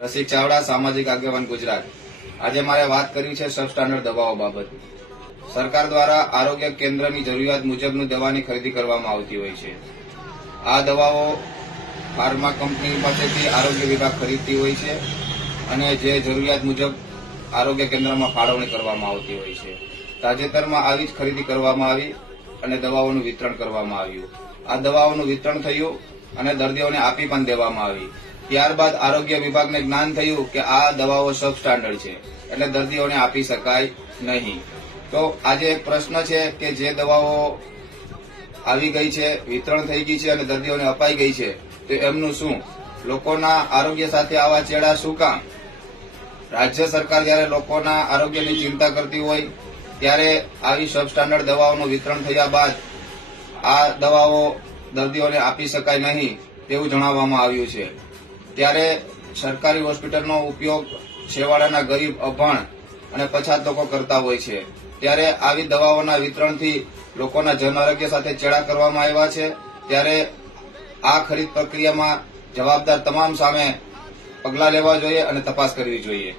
રસિક ચાવડા, સામાજિક આગેવાન, ગુજરાત। આજે મારે વાત કરવી છે સબ સ્ટાન્ડર્ડ દવાઓ બાબત। સરકાર દ્વારા આરોગ્ય કેન્દ્રની જરૂરિયાત મુજબની દવાની ખરીદી કરવામાં આવતી હોય છે। આ દવાઓ ફાર્મા કંપની પાસેથી આરોગ્ય વિભાગ ખરીદતી હોય છે અને જે જરૂરિયાત મુજબ આરોગ્ય કેન્દ્રમાં ફાળવણી કરવામાં આવતી હોય છે। તાજેતરમાં આવી જ ખરીદી કરવામાં આવી અને દવાઓનું વિતરણ કરવામાં આવ્યું। આ દવાઓનું વિતરણ થયું અને દર્દીઓને આપી પણ દેવામાં આવી। ત્યારબાદ આરોગ્ય વિભાગને જ્ઞાન થયું કે આ દવાઓ સબ સ્ટાન્ડર્ડ છે, એટલે દર્દીઓને આપી શકાય નહીં। તો આજે એક પ્રશ્ન છે કે જે દવાઓ આવી ગઈ છે, વિતરણ થઈ ગઈ છે અને દર્દીઓને અપાઈ ગઈ છે, તો એમનું શું? લોકોના આરોગ્ય સાથે આવા ચેડા શું કામ? રાજ્ય સરકાર જયારે લોકોના આરોગ્યની ચિંતા કરતી હોય ત્યારે આવી સબ સ્ટાન્ડર્ડ દવાઓનું વિતરણ થયા બાદ આ દવાઓ દર્દીઓને આપી શકાય નહીં તેવું જણાવવામાં આવ્યું છે। ત્યારે સરકારી હોસ્પિટલનો ઉપયોગ છેવાડાના ગરીબ, અભણ અને પછાત લોકો કરતા હોય છે। ત્યારે આવી દવાઓના વિતરણથી લોકોના જન આરોગ્ય સાથે ચેડા કરવામાં આવ્યા છે। ત્યારે આ ખરીદ પ્રક્રિયામાં જવાબદાર તમામ સામે પગલાં લેવા જોઈએ અને તપાસ કરવી જોઈએ।